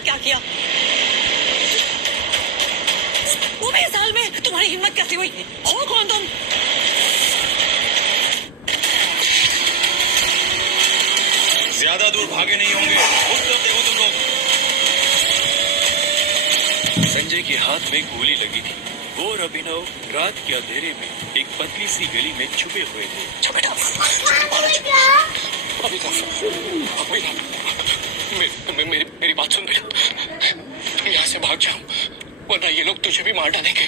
साथ क्या किया? वो भी इस हाल में तुम्हारी हिम्मत कैसे हुई? हो कौन तुम? ज्यादा दूर भागे नहीं होंगे, उस तरफ देखो तुम लोग। संजय के हाथ में गोली लगी थी। वो और अभिनव रात के अंधेरे में एक पतली सी गली में छुपे हुए थे। मेरी बात सुन बेटा, यहाँ से भाग जाओ वरना ये लोग तुझे भी मार डालेंगे।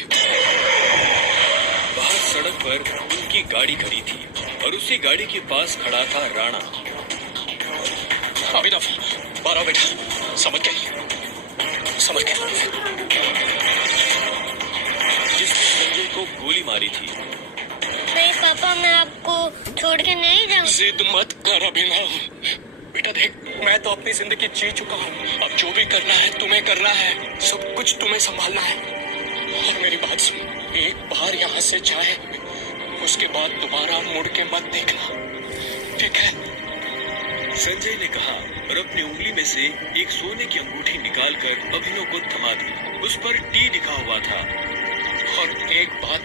बाहर सड़क पर उनकी गाड़ी खड़ी थी और उसी गाड़ी के पास खड़ा था राणा। अभिनव, बारह बेटा, समझ गए। जिसने संजय को गोली मारी थी। नहीं पापा, मैं आपको छोड़ के नहीं जाऊँ। जिद मत कर अभिनव। बेटा देख, मैं तो अपनी जिंदगी जी चुका हूँ। अब जो भी करना है तुम्हें करना है, सब कुछ तुम्हें संभालना है। और मेरी बात सुन, एक बार यहाँ से जाए उसके बाद दोबारा मुड़ के मत देखना, ठीक है? संजय ने कहा और अपनी उंगली में से एक सोने की अंगूठी निकालकर अभिनव को थमा दी। उस पर टी लिखा हुआ था। और एक बात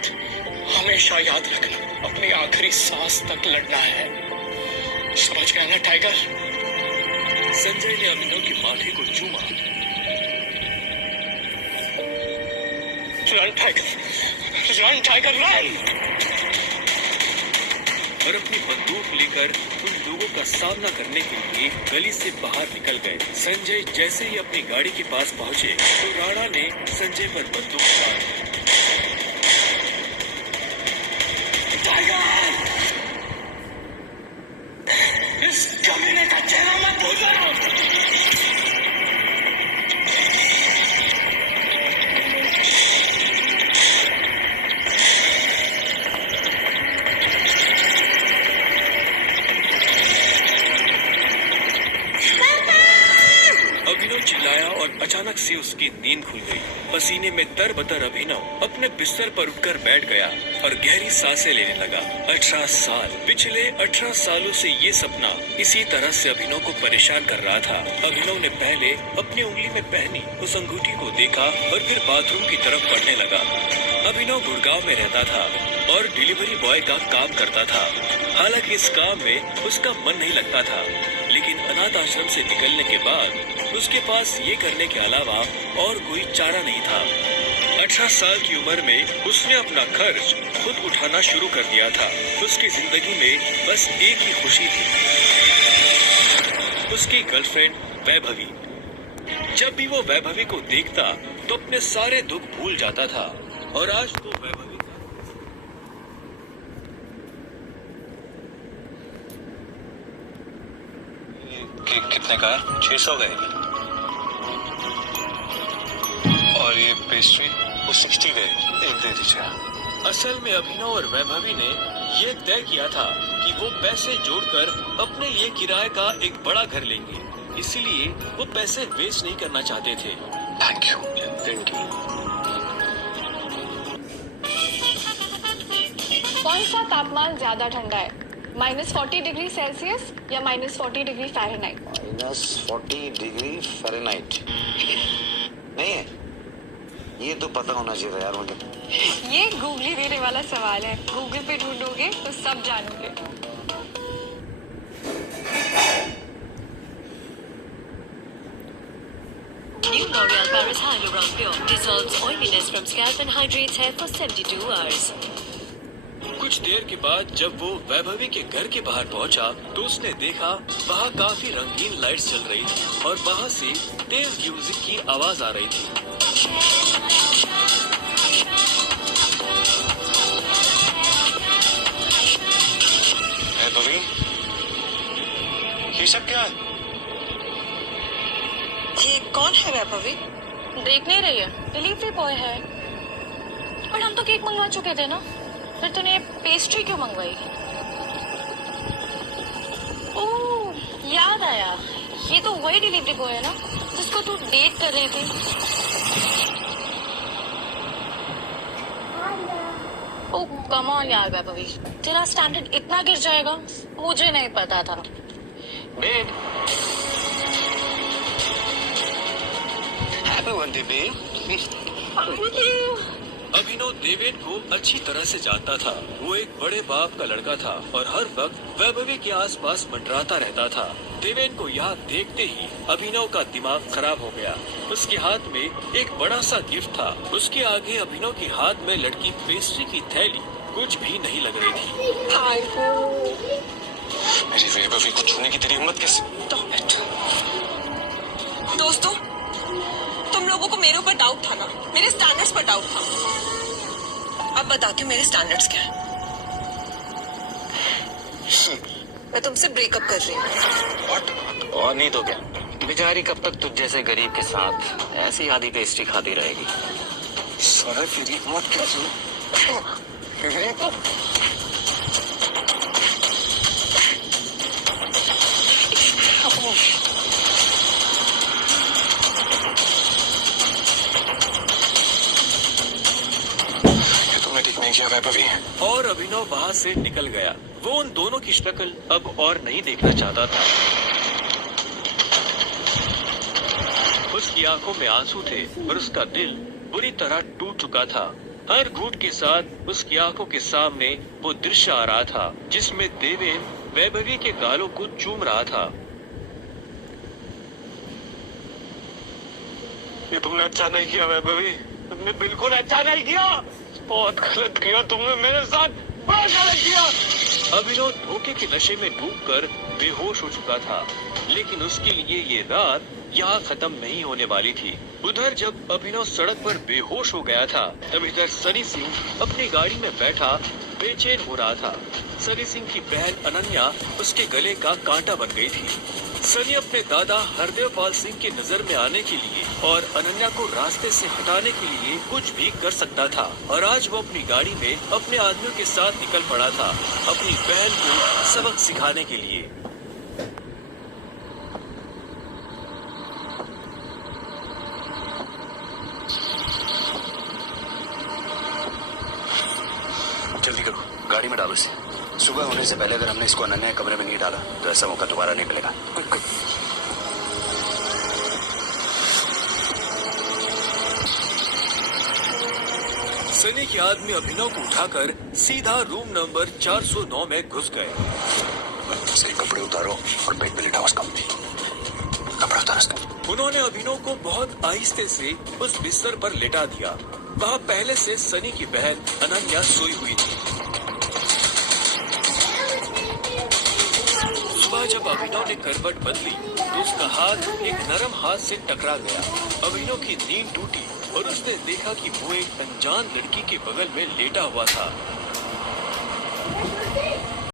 हमेशा याद रखना, अपनी आखिरी सांस तक लड़ना है, समझ गया ना टाइगर? संजय ने अभिनव की माथे को चूमा। Run tiger run! और अपनी बंदूक लेकर उन लोगों का सामना करने के लिए गली से बाहर निकल गए। संजय जैसे ही अपनी गाड़ी के पास पहुंचे तो राणा ने संजय पर बंदूक उतार दी। टाइगर! इस कमीने का चेहरा मत भूलना! अभिनव चिल्लाया और अचानक से उसकी नींद खुल गई। पसीने में तरबतर अभिनव अपने बिस्तर पर उठकर बैठ गया और गहरी सांसें लेने लगा। 18 साल, पिछले 18 सालों से ये सपना इसी तरह से अभिनव को परेशान कर रहा था। अभिनव ने पहले अपनी उंगली में पहनी उस अंगूठी को देखा और फिर बाथरूम की तरफ बढ़ने लगा। अभिनव गुड़गांव में रहता था और डिलीवरी बॉय का काम करता था। हालांकि इस काम में उसका मन नहीं लगता था, लेकिन अनाथ आश्रम से निकलने के बाद उसके पास ये करने के अलावा और कोई चारा नहीं था। 18 साल की उम्र में उसने अपना खर्च खुद उठाना शुरू कर दिया था। उसकी जिंदगी में बस एक ही खुशी थी, उसकी गर्लफ्रेंड वैभवी। जब भी वो वैभवी को देखता तो अपने सारे दुख भूल जाता था। और आज तो वैभवी कितने का है? 600 गए और ये पेस्ट्री वो 60 गए। एक दे दीजिए। असल में अभिनव और वैभवी ने ये तय किया था कि वो पैसे जोड़कर अपने लिए किराए का एक बड़ा घर लेंगे, इसलिए वो पैसे वेस्ट नहीं करना चाहते थे। Thank you. कौन सा तापमान ज्यादा ठंडा है, -40 डिग्री सेल्सियस या -40 डिग्री फ़ारेनहाइट? -40 डिग्री फ़ारेनहाइट नहीं है, ये तो पता होना चाहिए यार मुझे। ये गूगली देने वाला सवाल है, गूगल पे ढूंढोगे तो सब जानोगे। New L'Oreal Paris Hyaluronic Pure dissolves oiliness from scalp and hydrates hair for 72 hours. कुछ देर के बाद जब वो वैभवी के घर के बाहर पहुंचा तो उसने देखा वहाँ काफी रंगीन लाइट्स जल रही थी और वहाँ से तेज म्यूजिक की आवाज आ रही थी। वैभवी, ये सब क्या है? ये कौन है वैभवी? देख नहीं रही है, डिलीवरी बॉय है। और हम तो केक मंगवा चुके थे ना, फिर तूने पेस्ट्री क्यों मंगवाई? ओह, याद आया, ये तो वही डिलीवरी बॉय है ना जिसको तू डेट कर रही थी। ओह कम ऑन यार वैभवी, तेरा स्टैंडर्ड इतना गिर जाएगा मुझे नहीं पता था। डेट बंटी बेब। अभिनव देवेन को अच्छी तरह से जानता था। वो एक बड़े बाप का लड़का था और हर वक्त वैभवी के आसपास मंडराता रहता था। देवेन को यहाँ देखते ही अभिनव का दिमाग खराब हो गया। उसके हाथ में एक बड़ा सा गिफ्ट था। उसके आगे अभिनव के हाथ में लटकी पेस्ट्री की थैली कुछ भी नहीं लग रही थी। मेरी वैभवी को छूने की तेरी हिम्मत कैसे? दोस्तों, तुम लोगों को मेरे ऊपर डाउट था ना, मेरे स्टैंडर्ड्स पर डाउट था। अब बताती हूँ मेरे स्टैंडर्ड्स क्या है। मैं तुमसे ब्रेकअप कर रही हूँ। और नहीं तो क्या, बेचारी कब तक तुझ जैसे गरीब के साथ ऐसी आधी पेस्ट्री खाती रहेगी। सारा तेरी हिम्मत कैसे? नहीं किया वैभवी। और अभिनव वहाँ से निकल गया। वो उन दोनों की शक्ल अब और नहीं देखना चाहता था। उसकी आंखों में आंसू थे और उसका दिल बुरी तरह टूट चुका था। हर घूंट के साथ उसकी आंखों के सामने वो दृश्य आ रहा था जिसमें देवेन वैभवी के गालों को चूम रहा था। ये तुमने अच्छा नहीं किया वैभवी, तुमने बिल्कुल अच्छा नहीं किया। बहुत गलत किया तुमने मेरे साथ, बहुत गलत किया। अभिनव धोखे के नशे में डूबकर बेहोश हो चुका था, लेकिन उसके लिए ये रात यहाँ खत्म नहीं होने वाली थी। उधर जब अभिनव सड़क पर बेहोश हो गया था, तब इधर सनी सिंह अपनी गाड़ी में बैठा बेचैन हो रहा था। सनी सिंह की बहन अनन्या उसके गले का कांटा बन गई थी। सनी अपने दादा हरदेवपाल सिंह की नजर में आने के लिए और अनन्या को रास्ते से हटाने के लिए कुछ भी कर सकता था, और आज वो अपनी गाड़ी में अपने आदमियों के साथ निकल पड़ा था अपनी बहन को सबक सिखाने के लिए। जल्दी करो, गाड़ी में डालो इसे। सुबह होने से पहले अगर हमने इसको अनन्या के कमरे में नहीं डाला तो ऐसा मौका दोबारा नहीं मिलेगा। सनी के आदमी अभिनव को उठाकर सीधा रूम नंबर 409 में घुस गए। इसके कपड़े उतारो और बेड पे लिटा उसका। कपड़ा उतारो उसका। उन्होंने अभिनव को बहुत आहिस्ते से उस बिस्तर पर लेटा दिया। वहाँ पहले से सनी की बहन अनन्या सोई हुई थी। सुबह जब अभिनव ने करवट बदली तो उसका हाथ एक नरम हाथ से टकरा गया। अभिनव की नींद टूटी और उसने देखा कि वो एक अनजान लड़की के बगल में लेटा हुआ था।